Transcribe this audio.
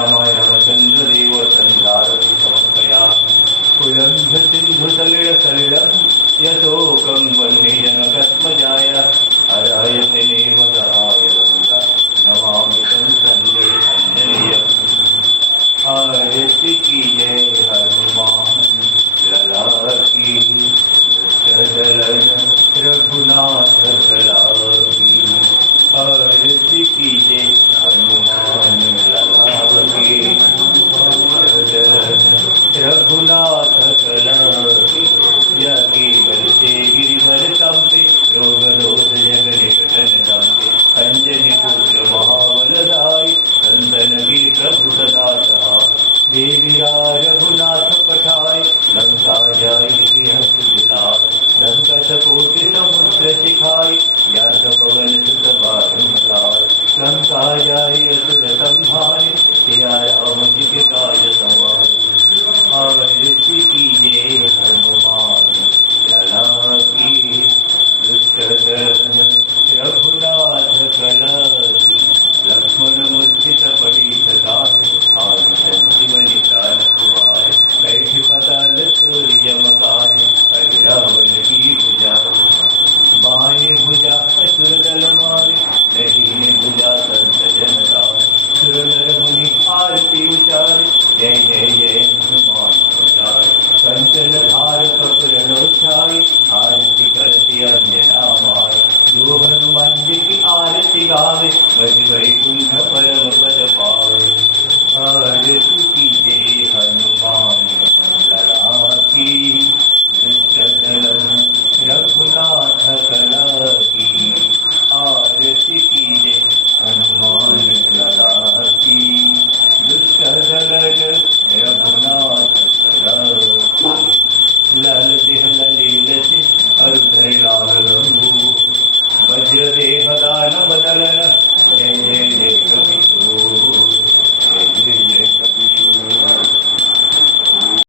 श्रीरामाय रामचन्द्रदेव सन्ध्यारति समर्पयामि कुलंध सिंधु सलिलसलिलं यशोकं वह्नि जनकत्मजाय हरायते नेमदहाय लङ्का नमामि तं सञ्जय अञ्जनेयम् आरती की जय हनुमान लला की दुष्टदलन रघुनाथ कला की आरती की जय हनुमान लला की दुष्टदलन रघुनाथ कला की जाके बलते गिरिवर कंपे रोग दोष जग निकटन कंपे अंजनी पुत्र महाबलदाई नंदन की प्रभु सदा सहाय देवीरा रघुनाथ पठाय लंका जाय हस दिलाय लंका सकोटि समुद्र सिखाय व्यास पवन सुत बाहुमलाय लंका जाय असुर संहारे सिया राम जी के काज सवार आरती कीजिए हनुमान लला की दुष्टदलन रघुनाथ कला की लक्ष्मण मुद्रित पड़ी सदा और संजीवनी प्राण कुमार बैठ पताल सोई जमकाय हरि रावण की भुजा बाएं भुजा असुर दल मारे दाहिने भुजा संत जन तारे सुर नर मुनि आरती उचारे जय जय जय हनुमान उचारे कंचन धार कपूर लोचाई आरती करती अंजना माय जो हनुमान जी की आरती गावे बज